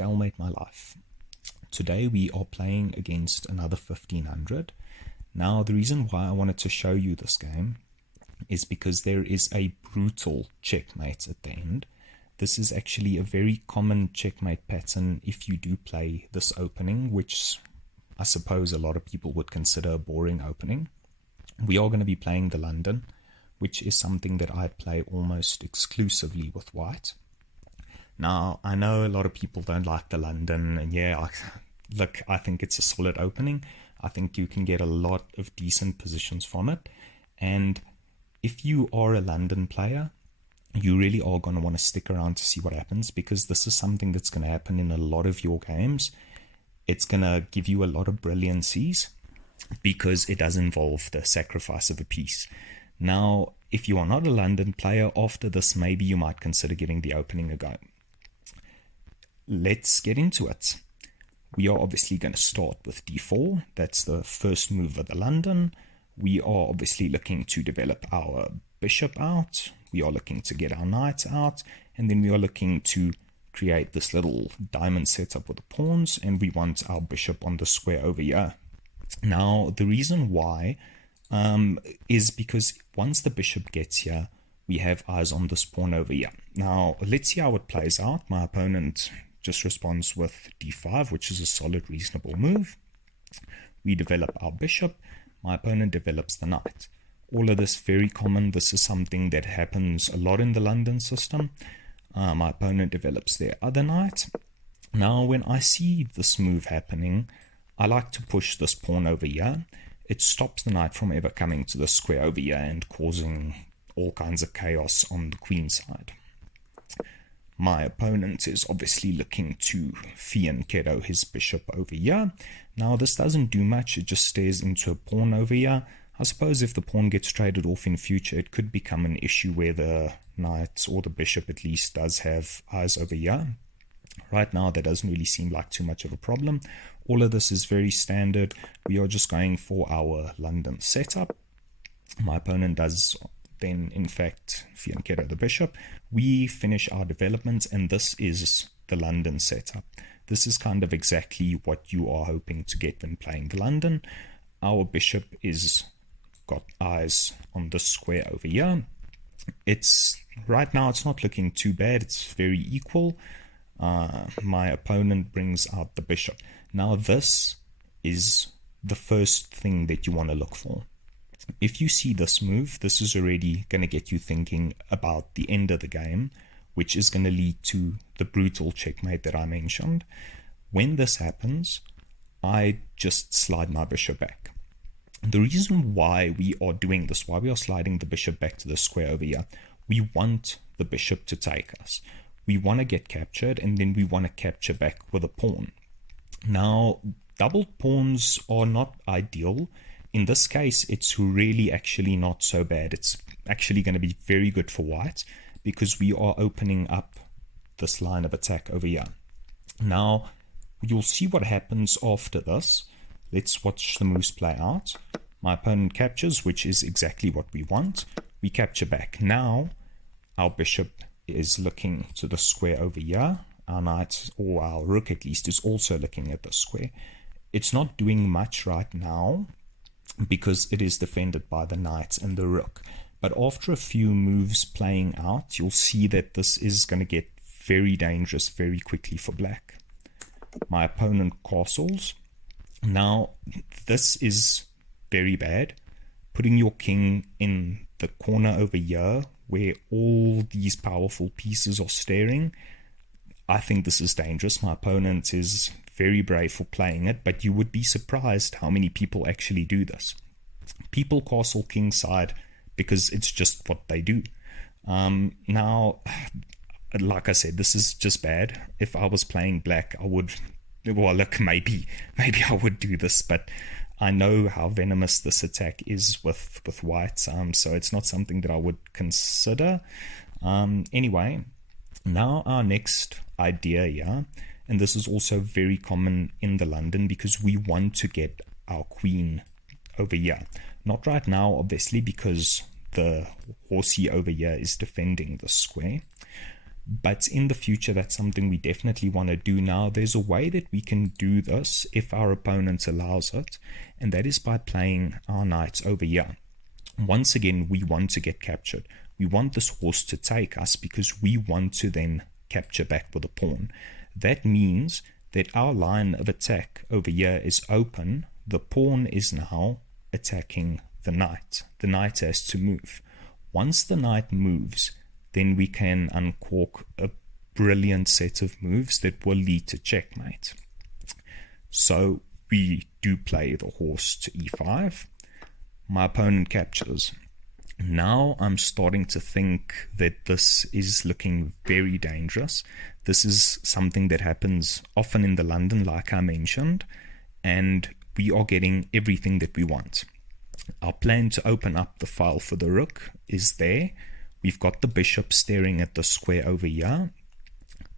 Stalemate my life. Today we are playing against another 1500. Now the reason why I wanted to show you this game is because there is a brutal checkmate at the end. This is actually a very common checkmate pattern if you do play this opening, which I suppose a lot of people would consider a boring opening. We are going to be playing the London, which is something that I play almost exclusively with white. Now, I know a lot of people don't like the London, and yeah, I think it's a solid opening. I think you can get a lot of decent positions from it. And if you are a London player, you really are going to want to stick around to see what happens, because this is something that's going to happen in a lot of your games. It's going to give you a lot of brilliancies because it does involve the sacrifice of a piece. Now, if you are not a London player, after this, maybe you might consider giving the opening a go. Let's get into it. We are obviously going to start with d4. That's the first move of the London. We are obviously looking to develop our bishop out. We are looking to get our knight out. And then we are looking to create this little diamond setup with the pawns. And we want our bishop on the square over here. Now, the reason why is because once the bishop gets here, we have eyes on this pawn over here. Now, let's see how it plays out. My opponent just responds with d5, which is a solid, reasonable move. We develop our bishop. My opponent develops the knight. All of this very common. This is something that happens a lot in the London system. My opponent develops their other knight. Now, when I see this move happening, I like to push this pawn over here. It stops the knight from ever coming to the square over here and causing all kinds of chaos on the queen side. My opponent is obviously looking to fianchetto his bishop over here. Now, this doesn't do much. It just stares into a pawn over here. I suppose if the pawn gets traded off in future, it could become an issue where the knight, or the bishop at least, does have eyes over here. Right now, that doesn't really seem like too much of a problem. All of this is very standard. We are just going for our London setup. My opponent does then, in fact, fianchetto the bishop. We finish our development, and this is the London setup. This is kind of exactly what you are hoping to get when playing the London. Our bishop is got eyes on this square over here. Right now, it's not looking too bad. It's very equal. My opponent brings out the bishop. Now, this is the first thing that you want to look for. If you see this move, this is already going to get you thinking about the end of the game, which is going to lead to the brutal checkmate that I mentioned. When this happens, I just slide my bishop back. The reason why we are doing this, why we are sliding the bishop back to the square over here, we want the bishop to take us. We want to get captured, and then we want to capture back with a pawn. Now, double pawns are not ideal. In this case, it's really actually not so bad. It's actually going to be very good for white because we are opening up this line of attack over here. Now, you'll see what happens after this. Let's watch the moves play out. My opponent captures, which is exactly what we want. We capture back. Now, our bishop is looking to the square over here. Our knight, or our rook at least, is also looking at the square. It's not doing much right now because it is defended by the knight and the rook. But after a few moves playing out, you'll see that this is going to get very dangerous very quickly for black. My opponent castles. Now, this is very bad. Putting your king in the corner over here, where all these powerful pieces are staring, I think this is dangerous. My opponent is very brave for playing it, but you would be surprised how many people actually do this. People castle king side because it's just what they do. Now, like I said, this is just bad. If I was playing black, I would, well, look, maybe I would do this, but I know how venomous this attack is with white, so it's not something that I would consider. Anyway, now our next idea here, and this is also very common in the London because we want to get our queen over here. Not right now, obviously, because the horsey over here is defending the square. But in the future, that's something we definitely want to do. Now, there's a way that we can do this if our opponent allows it, and that is by playing our knight over here. Once again, we want to get captured. We want this horse to take us because we want to then capture back with a pawn. That means that our line of attack over here is open. The pawn is now attacking the knight. The knight has to move. Once the knight moves, then we can uncork a brilliant set of moves that will lead to checkmate. So we do play the horse to e5. My opponent captures. Now I'm starting to think that this is looking very dangerous. This is something that happens often in the London, like I mentioned, and we are getting everything that we want. Our plan to open up the file for the rook is there. We've got the bishop staring at the square over here,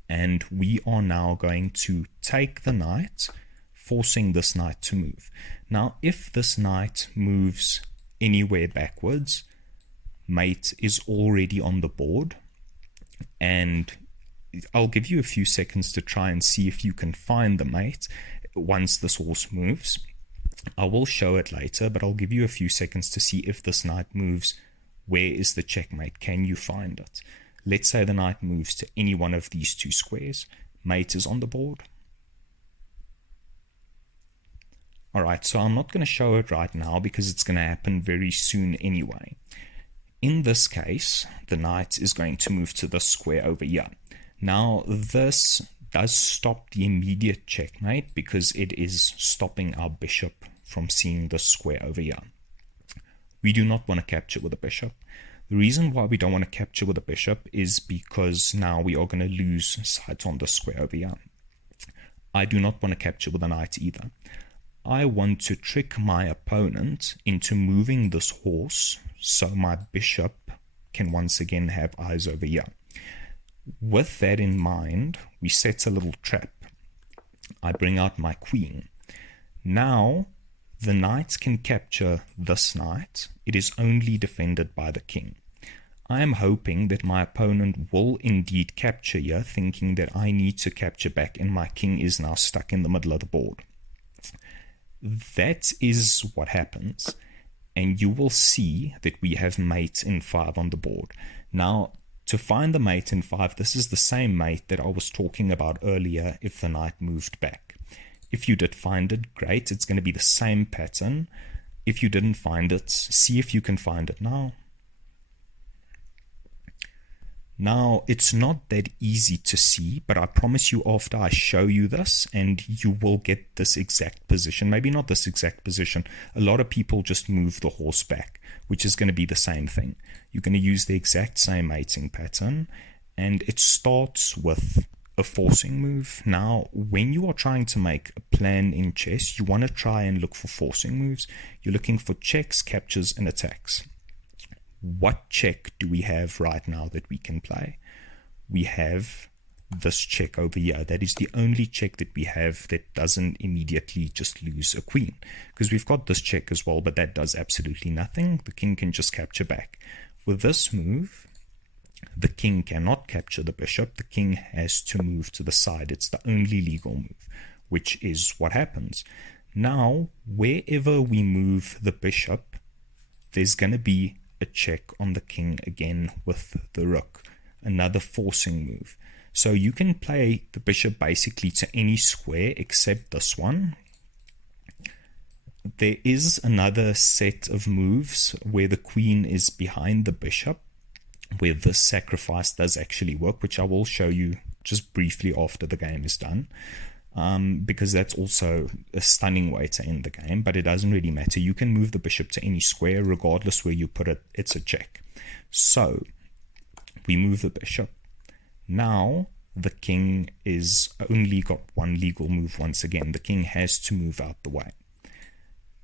and we are now going to take the knight, forcing this knight to move. Now, if this knight moves anywhere backwards, mate is already on the board, and I'll give you a few seconds to try and see if you can find the mate once this horse moves. I will show it later, but I'll give you a few seconds to see if this knight moves. Where is the checkmate? Can you find it? Let's say the knight moves to any one of these two squares. Mate is on the board. Alright, so I'm not going to show it right now because it's going to happen very soon anyway. In this case, the knight is going to move to this square over here. Now, this does stop the immediate checkmate because it is stopping our bishop from seeing the square over here. We do not want to capture with a bishop. The reason why we don't want to capture with a bishop is because now we are going to lose sight on the square over here. I do not want to capture with a knight either. I want to trick my opponent into moving this horse so my bishop can once again have eyes over here. With that in mind, we set a little trap. I bring out my queen. Now, the knight can capture this knight. It is only defended by the king. I am hoping that my opponent will indeed capture here, thinking that I need to capture back and my king is now stuck in the middle of the board. That is what happens, and you will see that we have mate in 5 on the board. Now, to find the mate in 5, this is the same mate that I was talking about earlier if the knight moved back. If you did find it, great, it's going to be the same pattern. If you didn't find it, see if you can find it now. Now, it's not that easy to see, but I promise you after I show you this, and you will get this exact position. Maybe not this exact position. A lot of people just move the horse back, which is going to be the same thing. You're going to use the exact same mating pattern, and it starts with a forcing move. Now, when you are trying to make a plan in chess, you want to try and look for forcing moves. You're looking for checks, captures, and attacks. What check do we have right now that we can play? We have this check over here. That is the only check that we have that doesn't immediately just lose a queen, because we've got this check as well, but that does absolutely nothing. The king can just capture back. With this move, the king cannot capture the bishop. The king has to move to the side. It's the only legal move, which is what happens. Now, wherever we move the bishop, there's going to be a check on the king again with the rook, another forcing move. So you can play the bishop basically to any square except this one. There is another set of moves where the queen is behind the bishop, where this sacrifice does actually work, which I will show you just briefly after the game is done. Because that's also a stunning way to end the game, but it doesn't really matter. You can move the bishop to any square, regardless where you put it, it's a check. So, we move the bishop. Now, the king is only got one legal move once again. The king has to move out the way.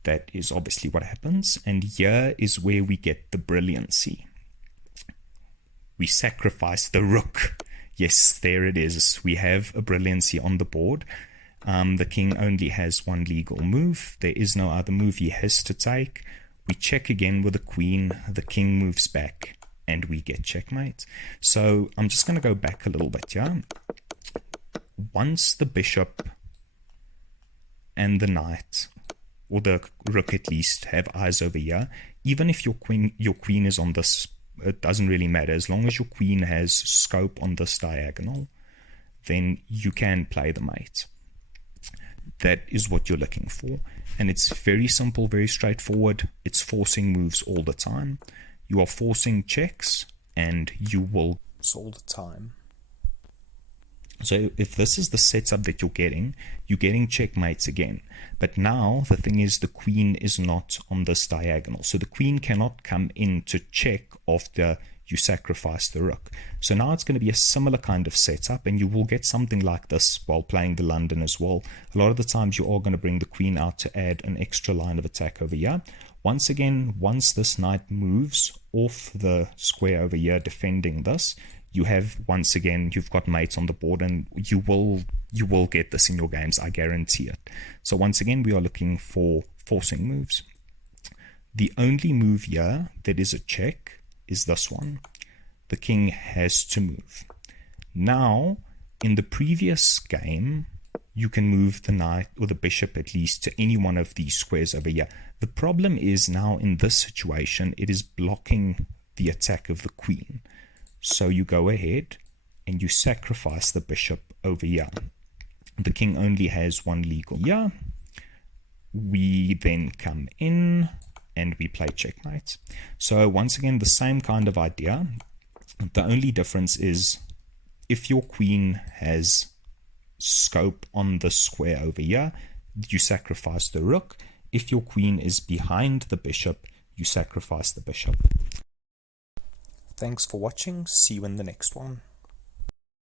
That is obviously what happens, and here is where we get the brilliancy. We sacrifice the rook. Yes, there it is. We have a brilliancy on the board. The king only has one legal move. There is no other move he has to take. We check again with the queen. The king moves back. and we get checkmate. So I'm just going to go back a little bit, yeah? Once the bishop and the knight, or the rook at least, have eyes over here, even if your queen is on this, it doesn't really matter. As long as your queen has scope on this diagonal, then you can play the mate. That is what you're looking for. And it's very simple, very straightforward. It's forcing moves all the time. You are forcing checks, and you will all the time. So if this is the setup that you're getting checkmates again. But now the thing is, the queen is not on this diagonal. So the queen cannot come in to check after you sacrifice the rook. So now it's going to be a similar kind of setup, and you will get something like this while playing the London as well. A lot of the times you are going to bring the queen out to add an extra line of attack over here. Once again, once this knight moves off the square over here defending this, you have, once again, you've got mates on the board, and you will get this in your games, I guarantee it. So once again, we are looking for forcing moves. The only move here that is a check is this one. The king has to move. Now, in the previous game, you can move the knight or the bishop at least to any one of these squares over here. The problem is now in this situation, it is blocking the attack of the queen. So you go ahead and you sacrifice the bishop over here. The king only has one legal. Yeah. We then come in and we play checkmate. So once again, the same kind of idea. The only difference is if your queen has scope on the square over here, you sacrifice the rook. If your queen is behind the bishop, you sacrifice the bishop. Thanks for watching. See you in the next one.